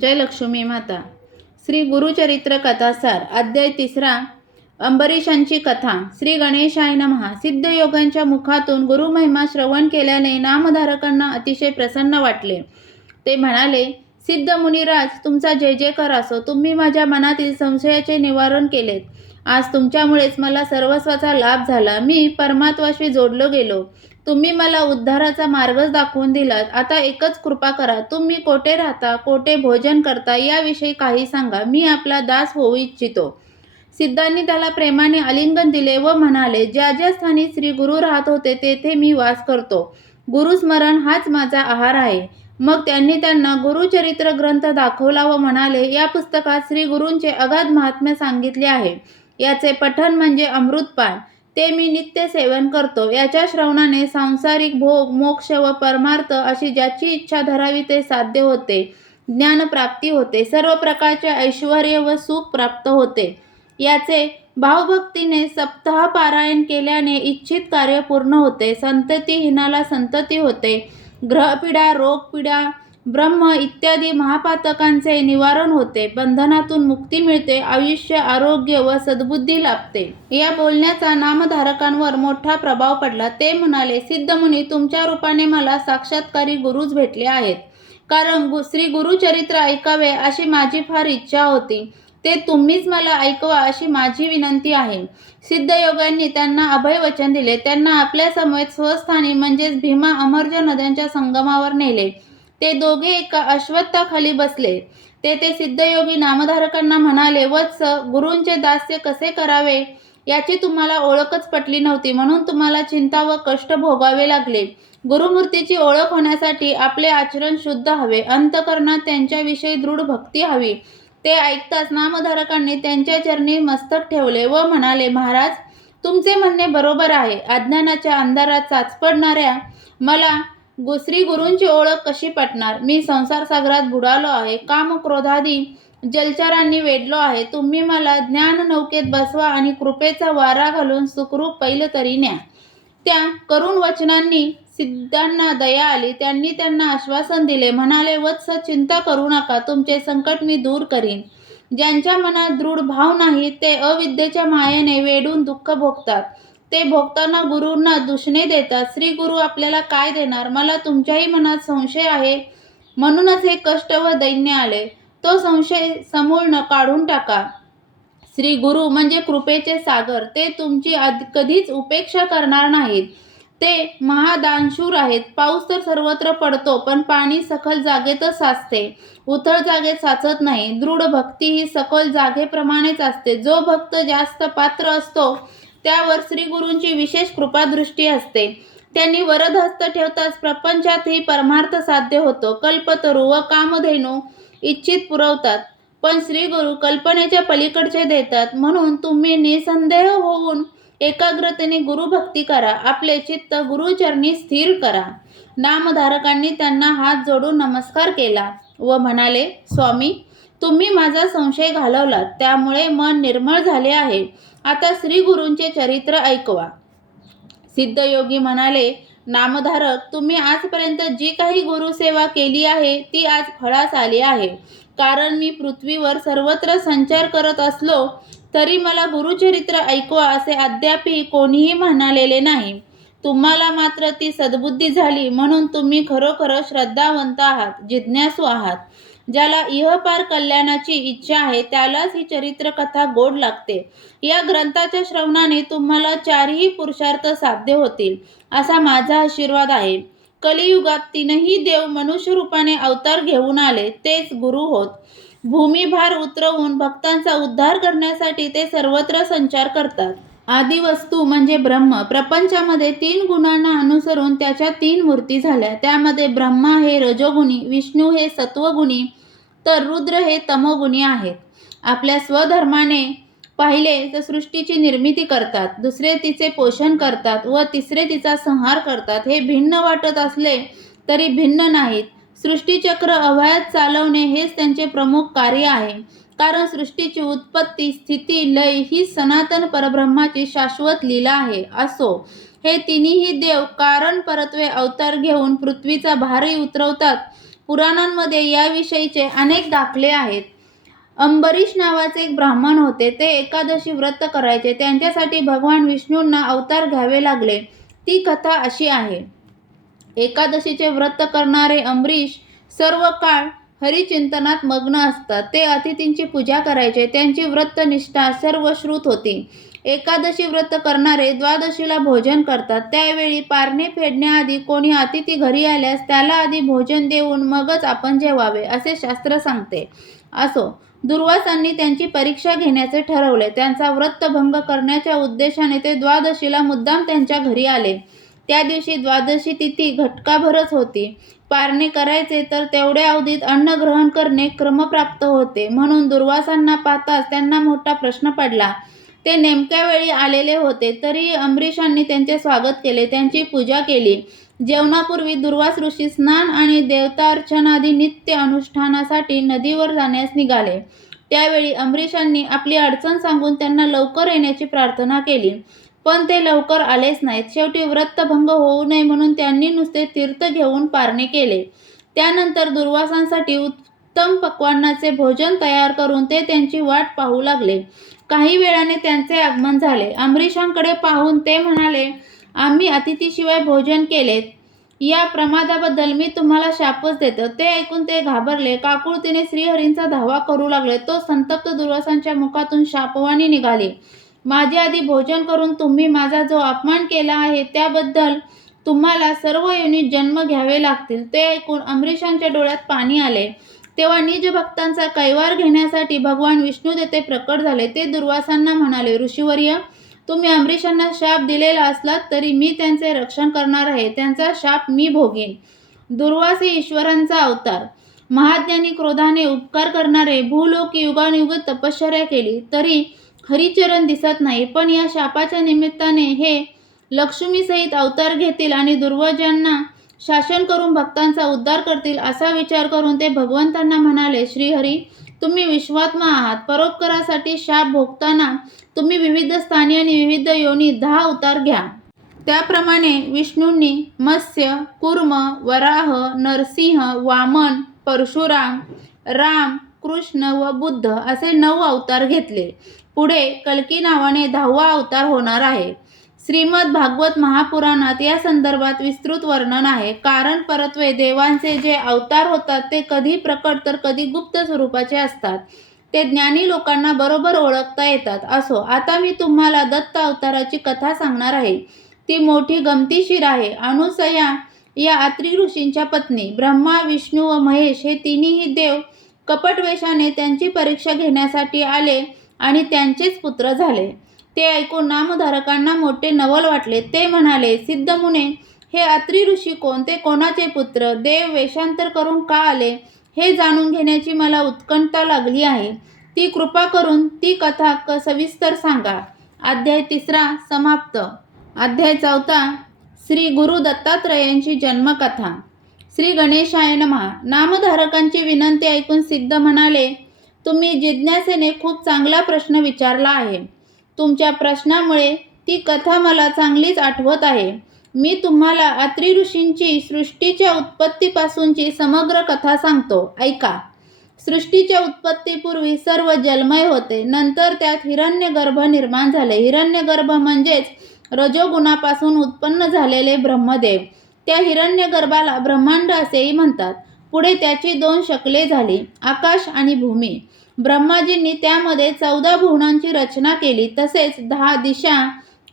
जयलक्ष्मी माता. श्री गुरुचरित्र कथासार अध्याय तिसरा अंबरीशांची कथा. श्री गणेशाय नमहा सिद्धयोगांच्या मुखातून गुरुमहिमा श्रवण केल्याने नामधारकांना अतिशय प्रसन्न वाटले. ते म्हणाले सिद्ध मुनिराज तुमचा जय जयकार असो. तुम्ही माझ्या मनातील संशयाचे निवारण केलेत. आज तुमच्यामुळेच मला सर्वस्वाचा लाभ झाला. मी परमात्वाशी जोडलो गेलो. तुम्ही मला उद्धाराचा मार्गच दाखवून दिलात. आता एकच कृपा करा. तुम्ही कोठे राहता कोठे भोजन करता याविषयी काही सांगा. मी आपला दास होऊ इच्छितो. सिद्धांनी त्याला प्रेमाने आलिंगन दिले व म्हणाले ज्या ज्या स्थानी श्री गुरु राहत होते तेथे मी वास करतो. गुरुस्मरण हाच माझा आहार आहे. मग त्यांनी त्यांना गुरुचरित्र ग्रंथ दाखवला व म्हणाले या पुस्तकात श्री गुरूंचे अगाध महात्म्य सांगितले आहे. याचे पठण म्हणजे अमृतपान. ते मी नित्य सेवन करतो. याच्या श्रवणाने सांसारिक भोग मोक्ष व परमार्थ अशी ज्याची इच्छा धरावी ते साध्य होते. ज्ञानप्राप्ती होते. सर्व प्रकारचे ऐश्वर व सुख प्राप्त होते. याचे भावभक्तीने सप्ताह पारायण केल्याने इच्छित कार्य पूर्ण होते. संततीहीनाला संतती होते. ग्रहपीडा रोगपीडा ब्रह्म इत्यादी महापातकांचे निवारण होते. बंधनातून मुक्ती मिळते. आयुष्य आरोग्य व सद्बुद्धी लाभते. या बोलण्याचा नामधारकांवर मोठा प्रभाव पडला. ते म्हणाले सिद्धमुनी तुमच्या रूपाने मला साक्षात्कारी गुरुज भेटले आहेत. कारण गु श्री गुरुचरित्र ऐकावे अशी माझी फार इच्छा होती. ते तुम्हीच मला ऐकवा अशी माझी विनंती आहे. सिद्धयोगांनी त्यांना अभय वचन दिले. त्यांना आपल्या समवेत स्वस्थानी म्हणजेच भीमा अमरज्य नद्यांच्या संगमावर नेले. ते दोघे एका अश्वत्थाखाली बसले. ते ते सिद्धयोगी नामधारकांना म्हणाले वत्स गुरूंचे दास्य कसे करावे? याची तुम्हाला ओळखच पटली नव्हती म्हणून तुम्हाला चिंता व कष्ट भोगावे लागले. गुरुमूर्तीची ओळख होण्यासाठी आपले आचरण शुद्ध हवे. अंतकरणात त्यांच्याविषयी दृढ भक्ती हवी. ते ऐकताच नामधारकांनी त्यांच्या चरणी मस्तक ठेवले व म्हणाले महाराज तुमचे म्हणणे बरोबर आहे. अज्ञानाच्या अंधारात चाचपडणाऱ्या मला श्री गुरूंची ओळख कशी पटणार? मी संसार सागरात बुडालो आहे काम क्रोधादी जलचरांनी वेढलो आहे. तुम्ही मला ज्ञान नौकेत बसवा आणि कृपेचा वारा घालून सुखरूप पहिलं तरी न्या. त्या करुण वचनांनी सिद्धांना दया आली. त्यांनी त्यांना आश्वासन दिले. म्हणाले वत्स चिंता करू नका. तुमचे संकट मी दूर करीन. ज्यांच्या मनात दृढ भाव नाही ते अविद्येच्या मायेने वेडून दुःख भोगतात. ते भोगताना गुरूंना दूषणे देतात. श्री गुरु आपल्याला काय देणार? मला तुमच्याही मनात संशय आहे. म्हणूनच हे कष्ट व दैन्य आले. तो संशय समूळ न काढून टाका. श्री गुरु म्हणजे कृपेचे सागर. ते तुमची कधीच उपेक्षा करणार नाहीत. ते महादानशूर आहेत. पाऊस तर सर्वत्र पडतो पण पाणी सखल जागेतच साचते. उथळ जागेत साचत नाही. दृढ भक्ती ही सखल जागेप्रमाणेच असते. जो भक्त जास्त पात्र असतो त्यावर श्री गुरूंची विशेष कृपादृष्टी असते. त्यांनी वरदहस्त ठेवताच प्रपंचातही परमार्थ साध्य होतो. कल्पतरू व कामधेनू इच्छित पुरवतात. पण श्री गुरु कल्पनेच्या पलीकडचे देतात. म्हणून तुम्ही निसंदेह होऊन एकाग्रतेने गुरुभक्ती करा. आपले चित्त गुरुचरणी स्थिर करा. नामधारकांनी त्यांना हात जोडून नमस्कार केला व म्हणाले स्वामी तुम्ही माझा संशय घालवलात त्यामुळे मन निर्मळ झाले आहे. आता श्री गुरूंचे चरित्र ऐकवा. सिद्धयोगी म्हणाले नामधारक तुम्ही आजपर्यंत जी काही गुरुसेवा केली आहे ती आज फळास आली आहे. कारण मी पृथ्वीवर सर्वत्र संचार करत असलो तरी मला गुरुचरित्र ऐकवा असे अद्यापही कोणीही म्हणालेले नाही. तुम्हाला मात्र ती सद्बुद्धी झाली म्हणून तुम्ही खरोखर श्रद्धावंत आहात जिज्ञासू आहात. ज्याला इहपार कल्याणाची इच्छा आहे त्यालाच ही चरित्र कथा गोड लागते. या ग्रंथाच्या श्रवणाने तुम्हाला चारही पुरुषार्थ साध्य होतील असा माझा आशीर्वाद आहे. कलियुगात तीनही देव मनुष्य रूपाने अवतार घेऊन आले तेच गुरु होत. भूमिभार उतरवून भक्तांचा उद्धार करण्यासाठी ते सर्वत्र संचार करतात. आदिवस्तू म्हणजे ब्रह्म. प्रपंचामध्ये तीन गुणांना अनुसरून त्याच्या तीन मूर्ती झाल्या. त्यामध्ये ब्रह्मा हे रजोगुणी विष्णू हे सत्वगुणी तर रुद्र हे तमोगुणी आहेत. आपल्या स्वधर्माने पाहिले तर सृष्टीची निर्मिती करतात दुसरे तिचे पोषण करतात व तिसरे तिचा संहार करतात. हे भिन्न वाटत असले तरी भिन्न नाहीत. सृष्टीचक्र अवयात चालवणे हेच त्यांचे प्रमुख कार्य आहे. कारण सृष्टीची उत्पत्ती स्थिती लय ही सनातन परब्रह्माची शाश्वत लीला आहे. असो हे तिन्ही देव कारण परत्वे अवतार घेऊन पृथ्वीचा भारही उतरवतात. पुराणांमध्ये याविषयीचे अनेक दाखले आहेत. अंबरीश नावाचे एक ब्राह्मण होते. ते एकादशी व्रत करायचे. त्यांच्यासाठी भगवान विष्णूंना अवतार घ्यावे लागले. ती कथा अशी आहे. एकादशीचे व्रत करणारे अंबरीश सर्व काळ हरिचिंतनात मग्न असतात. ते अतिथींची पूजा करायचे. त्यांची व्रतनिष्ठा सर्व श्रुत होती. एकादशी व्रत करणारे द्वादशीला भोजन करतात. त्यावेळी पारणे फेडण्याआधी कोणी अतिथी घरी आल्यास त्याला आधी भोजन देऊन मगच आपण जेवावे असे शास्त्र सांगते. असो दुर्वासांनी त्यांची परीक्षा घेण्याचे ठरवले. त्यांचा व्रतभंग करण्याच्या उद्देशाने ते द्वादशीला मुद्दाम त्यांच्या घरी आले. त्या दिवशी द्वादशी तिथी घटकाभरच होती. पारणे करायचे तर तेवढ्या अवधीत अन्न ग्रहण करणे क्रमप्राप्त होते. म्हणून दुर्वासांना पाहताच त्यांना मोठा प्रश्न पडला. ते नेमक्या वेळी आलेले होते. तरीही अंबरीशांनी त्यांचे स्वागत केले. त्यांची पूजा केली. जेवणापूर्वी दुर्वास ऋषी स्नान आणि देवतार्चनादी नित्य अनुष्ठानासाठी नदीवर जाण्यास निघाले. त्यावेळी अंबरीशांनी आपली अडचण सांगून त्यांना लवकर येण्याची प्रार्थना केली. पण ते लवकर आलेच नाहीत. शेवटी व्रतभंग होऊ नये म्हणून त्यांनी नुसते तीर्थ घेऊन पारणे केले. त्यानंतर दुर्वासांसाठी उत्तम पक्वान्नाचे भोजन तयार करून ते त्यांची वाट पाहू लागले. काही वेळाने त्यांचे आगमन झाले. अंबरीशांकडे पाहून ते म्हणाले आम्ही अतिथीशिवाय भोजन केलेत या प्रमादाबद्दल मी तुम्हाला शापच देतो. ते ऐकून ते घाबरले. काकुळतीने श्रीहरींचा धावा करू लागले. तो संतप्त दुर्वासांच्या मुखातून शापवाणी निघाली. माझे आधी भोजन करून तुम्ही माझा जो अपमान केला आहे त्याबद्दल तुम्हाला सर्व युनिट जन्म घ्यावे लागतील. ते ऐकून अमरीशांच्या डोळ्यात पाणी आले. तेव्हा निज भक्तांचा कैवार घेण्यासाठी भगवान विष्णू तेथे प्रकट झाले. ते दुर्वासांना म्हणाले ऋषीवर्य तुम्ही अमरीशांना शाप दिलेला असलात तरी मी त्यांचे रक्षण करणार आहे. त्यांचा शाप मी भोगेन. दुर्वास हे ईश्वरांचा अवतार. महाज्ञानी क्रोधाने उपकार करणारे भूलोक युगानुयुग तपश्चर्या केली. तरी हरिचरण दिसत नाही पण या शापाच्या निमित्ताने हे लक्ष्मीसहित अवतार घेतील आणि दुर्वजांना शासन करून भक्तांचा उद्धार करतील असा विचार करून ते भगवंतांना म्हणाले श्रीहरी तुम्ही विश्वात्मा आहात. परोपकारासाठी शाप भोगताना तुम्ही विविध स्थानी आणि विविध योनी दहा अवतार घ्या. त्याप्रमाणे विष्णूंनी मत्स्य कुर्म वराह नरसिंह वामन परशुराम राम कृष्ण व बुद्ध असे नऊ अवतार घेतले. पुढे कल्की नावाने दहावा अवतार होणार आहे. श्रीमद भागवत महापुराणात या संदर्भात विस्तृत वर्णन आहे. कारण परत्वे देवांचे जे अवतार होतात ते कधी प्रकट तर कधी गुप्त स्वरूपाचे असतात. ते ज्ञानी लोकांना बरोबर ओळखता येतात. असो आता मी तुम्हाला दत्त अवताराची कथा सांगणार आहे. ती मोठी गमतीशीर आहे. अनुसया या अत्री ऋषींच्या पत्नी ब्रह्मा विष्णू व महेश हे तिन्ही देव कपटवेषाने त्यांची परीक्षा घेण्यासाठी आले आणि त्यांचेच पुत्र झाले. ते ऐकून नामधारकांना मोठे नवल वाटले. ते म्हणाले सिद्धमुने हे अत्री ऋषी कोण ते कोणाचे पुत्र? देव वेषांतर करून का आले? हे जाणून घेण्याची मला उत्कंठता लागली आहे. ती कृपा करून ती कथा क सविस्तर सांगा. अध्याय तिसरा समाप्त. अध्याय चौथा श्री गुरु दत्तात्रयांची जन्मकथा. श्री गणेशाय नमहा नामधारकांची विनंती ऐकून सिद्ध म्हणाले तुम्ही जिज्ञासेने खूप चांगला प्रश्न विचारला आहे. तुमच्या प्रश्नामुळे ती कथा मला चांगलीच आठवत आहे. मी तुम्हाला अत्री ऋषींची सृष्टीच्या उत्पत्तीपासूनची समग्र कथा सांगतो. ऐका. सृष्टीच्या उत्पत्तीपूर्वी सर्व जलमय होते. नंतर त्यात हिरण्यगर्भ निर्माण झाले. हिरण्यगर्भ म्हणजेच रजोगुणापासून उत्पन्न झालेले ब्रह्मदेव. त्या हिरण्यगर्भाला ब्रह्मांड असेही म्हणतात. पुढे त्याची दोन शकले झाली आकाश आणि भूमी. ब्रह्माजींनी त्यामध्ये चौदा भुवनांची रचना केली तसेच दहा दिशा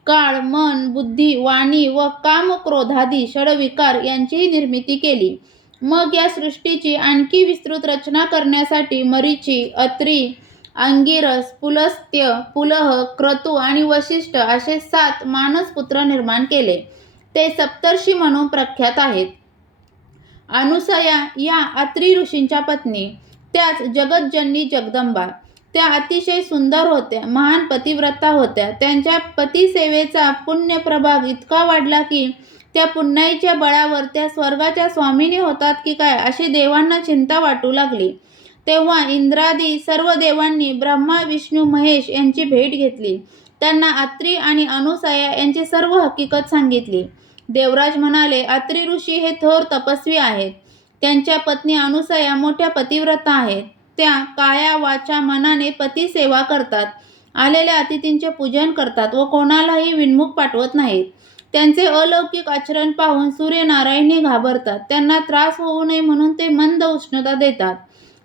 काळ मन बुद्धी वाणी व काम क्रोधादी षडविकार यांचीही निर्मिती केली. मग या सृष्टीची आणखी विस्तृत रचना करण्यासाठी मरीची अत्री अंगिरस पुलस्त्य पुलह क्रतू आणि वशिष्ठ असे सात मानसपुत्र निर्माण केले. ते सप्तर्षी म्हणून प्रख्यात आहेत. अनुसया या अत्री ऋषींच्या पत्नी. त्याच जगतजननी जगदंबा. त्या अतिशय सुंदर होत्या महान पतिव्रता होत्या. त्यांच्या पतिसेवेचा पुण्यप्रभाग इतका वाढला की त्या पुण्याईच्या बळावर त्या स्वर्गाच्या स्वामिनी होतात की काय अशी देवांना चिंता वाटू लागली. तेव्हा इंद्रादी सर्व देवांनी ब्रह्मा विष्णू महेश यांची भेट घेतली. त्यांना अत्री आणि अनुसया यांची सर्व हकीकत सांगितली. देवराज म्हणाले अत्री ऋषी हे थोर तपस्वी आहेत. त्यांच्या पत्नी अनुसया मोठ्या पतिव्रता आहेत. त्या काया वाचा मनाने पती सेवा करतात. आलेल्या अतिथींचे पूजन करतात व कोणालाही विनमुख पाठवत नाहीत. त्यांचे अलौकिक आचरण पाहून सूर्यनारायणी घाबरतात. त्यांना त्रास होऊ नये म्हणून ते मंद उष्णता देतात.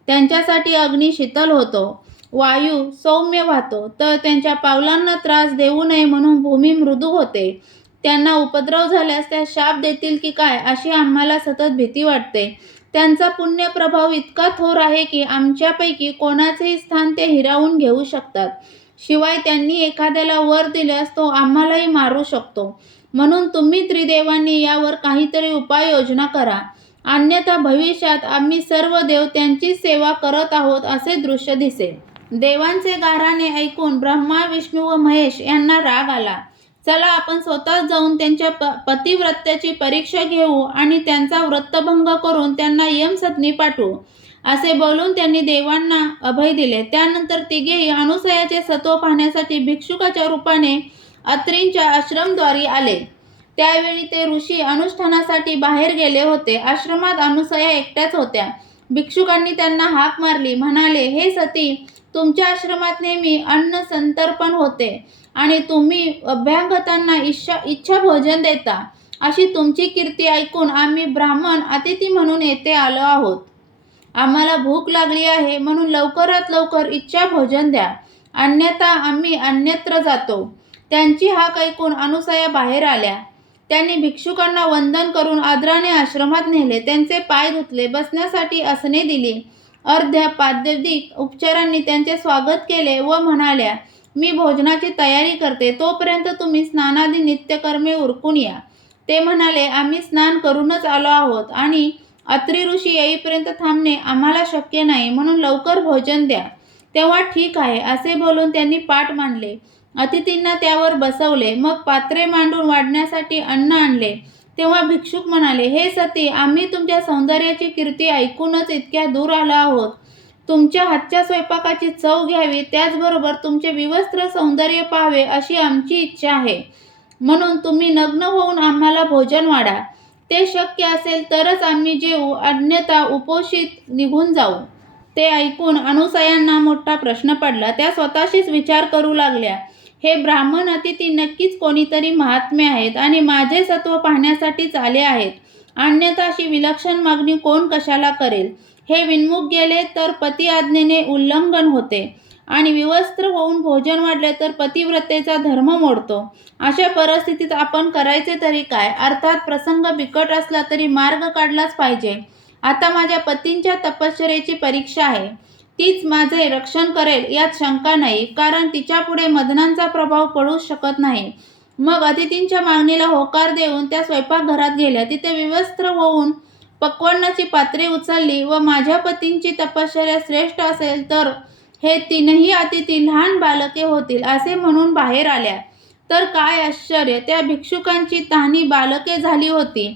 त्यांच्यासाठी अग्नी शीतल होतो. वायू सौम्य वाहतो. तर त्यांच्या पावलांना त्रास देऊ नये म्हणून भूमी मृदू होते. त्यांना उपद्रव झाल्यास त्या शाप देतील की काय अशी आम्हाला सतत भीती वाटते. त्यांचा पुण्य प्रभाव इतका थोर आहे की आमच्यापैकी कोणाचेही स्थान ते हिरावून घेऊ शकतात. शिवाय त्यांनी एखाद्याला वर दिल्यास तो आम्हालाही मारू शकतो. म्हणून तुम्ही त्रिदेवांनी यावर काहीतरी उपाययोजना करा. अन्यथा भविष्यात आम्ही सर्व देव त्यांची सेवा करत आहोत असे दृश्य दिसेल. देवांचे गाराने ऐकून ब्रह्मा विष्णू व महेश यांना राग आला. चला आपण स्वतः जाऊन त्यांच्या प पतिव्रत्याची परीक्षा घेऊ आणि त्यांचा व्रतभंग करून त्यांना यमसदनी पाठवू. असे बोलून त्यांनी देवांना अभय दिले. त्यानंतर तिघेही अनुसयाचे सत्व पाहण्यासाठी भिक्षुकाच्या रूपाने अत्रींच्या आश्रमद्वारी आले. त्यावेळी ते ऋषी अनुष्ठानासाठी बाहेर गेले होते. आश्रमात अनुसया एकट्याच होत्या. भिक्षुकांनी त्यांना हाक मारली. म्हणाले हे सती तुमच्या आश्रमात नेहमी अन्न संतर्पण होते आणि तुम्ही अभ्यांगतांना इच्छा इच्छा भोजन देता. अशी तुमची कीर्ती ऐकून आम्ही ब्राह्मण अतिथी म्हणून येथे आलो आहोत. आम्हाला भूक लागली आहे म्हणून लवकरात लवकर इच्छा भोजन द्या. अन्यथा आम्ही अन्यत्र जातो. त्यांची हाक ऐकून अनुसया बाहेर आल्या. त्यांनी भिक्षुकांना वंदन करून आदराने आश्रमात नेले. त्यांचे पाय धुतले. बसण्यासाठी आसने दिली. अर्ध्या पाद्यदिक उपचारांनी त्यांचे स्वागत केले व म्हणाल्या मी भोजनाची तयारी करते तोपर्यंत तुम्ही स्नानादी नित्यकर्मे उरकून या. ते म्हणाले आम्ही स्नान करूनच आलो आहोत आणि अत्री ऋषी येईपर्यंत थांबणे आम्हाला शक्य नाही म्हणून लवकर भोजन द्या. तेव्हा ठीक आहे असे बोलून त्यांनी पाठ मांडले. अतिथींना त्यावर बसवले. मग पात्रे मांडून वाढण्यासाठी अन्न आणले. तेव्हा भिक्षुक म्हणाले हे सती आम्ही तुमच्या सौंदर्याची कीर्ती ऐकूनच इतक्या दूर आलो आहोत. तुमच्या हातच्या स्वयंपाकाची चव घ्यावी त्याचबरोबर तुमचे विवस्त्र सौंदर्य पाहावे अशी आमची इच्छा आहे. म्हणून तुम्ही नग्न होऊन आम्हाला भोजन वाढा. ते शक्य असेल तरच आम्ही जेऊ अन्यथा उपोषित निघून जाऊ. ते ऐकून अनुसयांना मोठा प्रश्न पडला. त्या स्वतःशीच विचार करू लागल्या. हे ब्राह्मण अतिथी नक्कीच कोणीतरी महात्मे आहेत आणि माझे सत्व पाहण्यासाठीच आले आहेत. अन्यथा अशी विलक्षण मागणी कोण कशाला करेल? हे विनमुख गेले तर पती आज्ञेने उल्लंघन होते आणि विवस्त्र होऊन भोजन वाढले तर पतिव्रतेचा धर्म मोडतो. अशा परिस्थितीत आपण करायचे तरी काय? अर्थात प्रसंग बिकट असला तरी मार्ग काढलाच पाहिजे. आता माझ्या पतींच्या तपश्चर्याची परीक्षा आहे. तीच माझे रक्षण करेल यात शंका नाही कारण तिच्यापुढे मदनांचा प्रभाव पडू शकत नाही. मग अतिथींच्या मागणीला होकार देऊन त्या स्वयंपाकघरात गेल्या. तिथे विवस्त्र होऊन पक्वान्नाची पात्रे उचलली व माझ्या पतींची तपश्चर्या श्रेष्ठ असेल तर हे तीनही अतिथी लहान बालके होतील असे म्हणून बाहेर आल्या. तर काय आश्चर्य त्या भिक्षुकांची तहानी बालके झाली होती.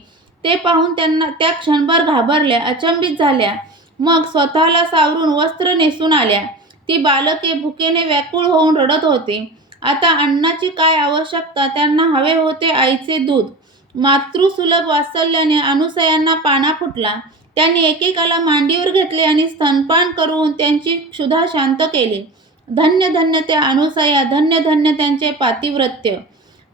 ते पाहून त्यांना त्या क्षणभर घाबरल्या अचंबित झाल्या. मग स्वतःला सावरून वस्त्र नेसून आल्या. ती बालके भुकेने व्याकुळ होऊन रडत होते. आता अन्नाची काय आवश्यकता? त्यांना हवे होते आईचे दूध. मातृसुलभ वात्सल्याने अनुसयांना पाना फुटला. त्यांनी एकेकाला मांडीवर घेतले आणि स्तनपान करून त्यांची क्षुधा शांत केली. धन्य धन्य त्या अनुसया धन्य धन्य त्यांचे पातिव्रत्य.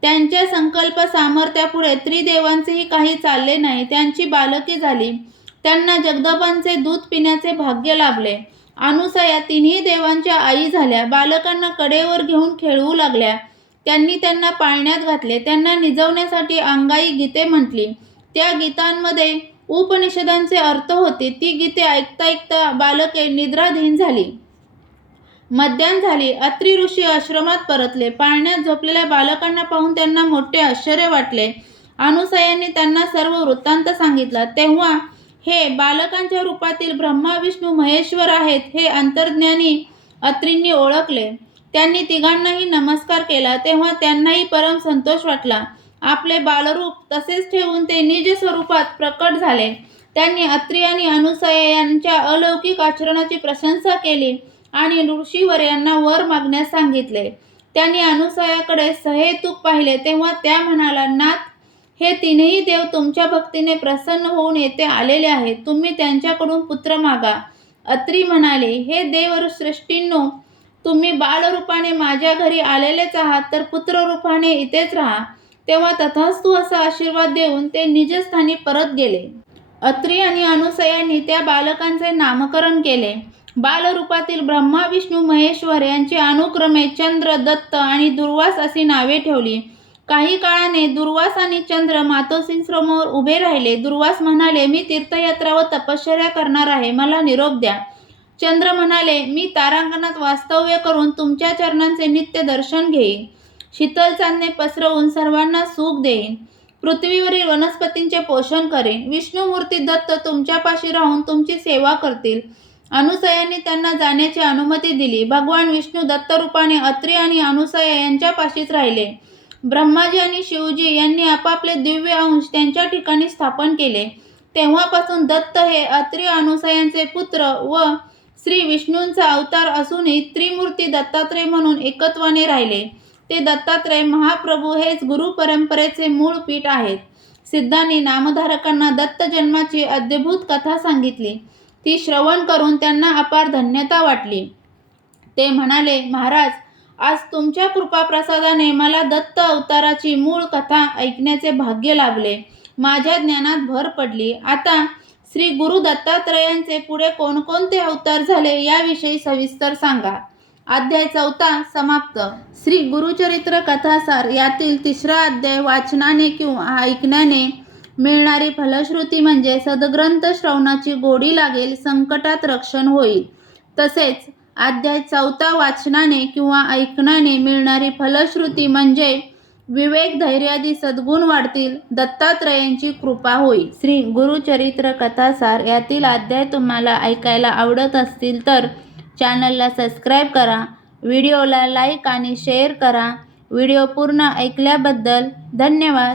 त्यांच्या संकल्प सामर्थ्यापुढे त्रिदेवांचेही काही चालले नाही. त्यांची बालके झाली. त्यांना जगदंबांचे दूध पिण्याचे भाग्य लाभले. अनुसया तिन्ही देवांच्या आई झाल्या. बालकांना कडेवर घेऊन खेळवू लागल्या. त्यांनी त्यांना पाळण्यात घातले. त्यांना निजवण्यासाठी अंगाई गीते म्हटली. त्या गीतांमध्ये उपनिषदांचे अर्थ होते. ती गीते ऐकता ऐकता बालके निद्राधीन झाली. मध्यान झाली. अत्री ऋषी आश्रमात परतले. पाळण्यात झोपलेल्या बालकांना पाहून त्यांना मोठे आश्चर्य वाटले. अनुसयांनी त्यांना सर्व वृत्तांत सांगितला. तेव्हा हे बालकांच्या रूपातील ब्रह्मा विष्णू महेश्वर आहेत हे अंतर्ज्ञानी अत्रींनी ओळखले. त्यांनी तिघांनाही नमस्कार केला तेव्हा त्यांनाही परम संतोष वाटला. आपले बालरूप तसेच ठेवून ते निज स्वरूपात प्रकट झाले. त्यांनी अत्री आणि अनुसया यांच्या अलौकिक आचरणाची प्रशंसा केली आणि ऋषीवर यांना वर मागण्यास सांगितले. त्यांनी अनुसयाकडे सहेतूक पाहिले तेव्हा त्या म्हणाला नाथ हे तीनही देव तुमच्या भक्तीने प्रसन्न होऊन येथे आलेले आहेत. तुम्ही त्यांच्याकडून पुत्र मागा. अत्री म्हणाले हे देवश्रेष्ठींनो तुम्ही बालरूपाने माझ्या घरी आलेलेच आहात तर पुत्ररूपाने इथेच राहा. तेव्हा तथास्तु असा आशीर्वाद देऊन ते निजस्थानी परत गेले. अत्री आणि अनुसयांनी त्या बालकांचे नामकरण केले. बालरूपातील ब्रह्मा विष्णू महेश्वर यांची अनुक्रमे चंद्र दत्त आणि दुर्वास अशी नावे ठेवली. काही काळाने दुर्वास आणि चंद्र मातोसिंसमोर उभे राहिले. दुर्वास म्हणाले मी तीर्थयात्रा व तपश्चर्या करणार आहे. मला निरोप द्या. चंद्र म्हणाले मी तारांगणात वास्तव्य करून तुमच्या चरणांचे नित्य दर्शन घेईन. शीतल चांदणे पसरवून सर्वांना सुख देईन. पृथ्वीवरील वनस्पतींचे पोषण करेन. विष्णुमूर्ती दत्त तुमच्यापाशी राहून तुमची सेवा करतील. अनुसयांनी त्यांना जाण्याची अनुमती दिली. भगवान विष्णू दत्तरूपाने अत्री आणि अनुसया यांच्यापाशीच राहिले. ब्रह्माजी आणि शिवजी यांनी आपापले दिव्य अंश त्यांच्या ठिकाणी स्थापन केले. तेव्हापासून दत्त हे अत्री अनुसयांचे पुत्र व श्री विष्णूंचा अवतार असूनही त्रिमूर्ती दत्तात्रय म्हणून एकत्वाने राहिले. ते दत्तात्रय महाप्रभू हेच गुरु परंपरेचे मूळ पीठ आहेत. सिद्धांनी नामधारकांना दत्त जन्माची अद्यभूत कथा सांगितली. ती श्रवण करून त्यांना अपार धन्यता वाटली. ते म्हणाले महाराज आज तुमच्या कृपाप्रसादाने मला दत्त अवताराची मूळ कथा ऐकण्याचे भाग्य लाभले. माझ्या ज्ञानात भर पडली. आता श्री गुरु दत्तात्रयांचे पुढे कोणकोणते अवतार झाले याविषयी सविस्तर सांगा. अध्याय चौथा समाप्त. श्री गुरुचरित्र कथासार यातील तिसरा अध्याय वाचनाने किंवा ऐकण्याने मिळणारी फलश्रुती म्हणजे सदग्रंथ श्रवणाची गोडी लागेल संकटात रक्षण होईल. तसेच अध्याय चौथा वाचनाने किंवा ऐकण्याने मिळणारी फलश्रुती म्हणजे विवेक धैर्यादी सद्गुण वाढतील. दत्तात्रयांची कृपा होईल. श्री गुरुचरित्र कथासार यातील अध्याय तुम्हाला ऐकायला आवडत असतील तर चॅनलला सबस्क्राईब करा व्हिडिओला लाईक आणि शेअर करा. व्हिडिओ पूर्ण ऐकल्याबद्दल धन्यवाद.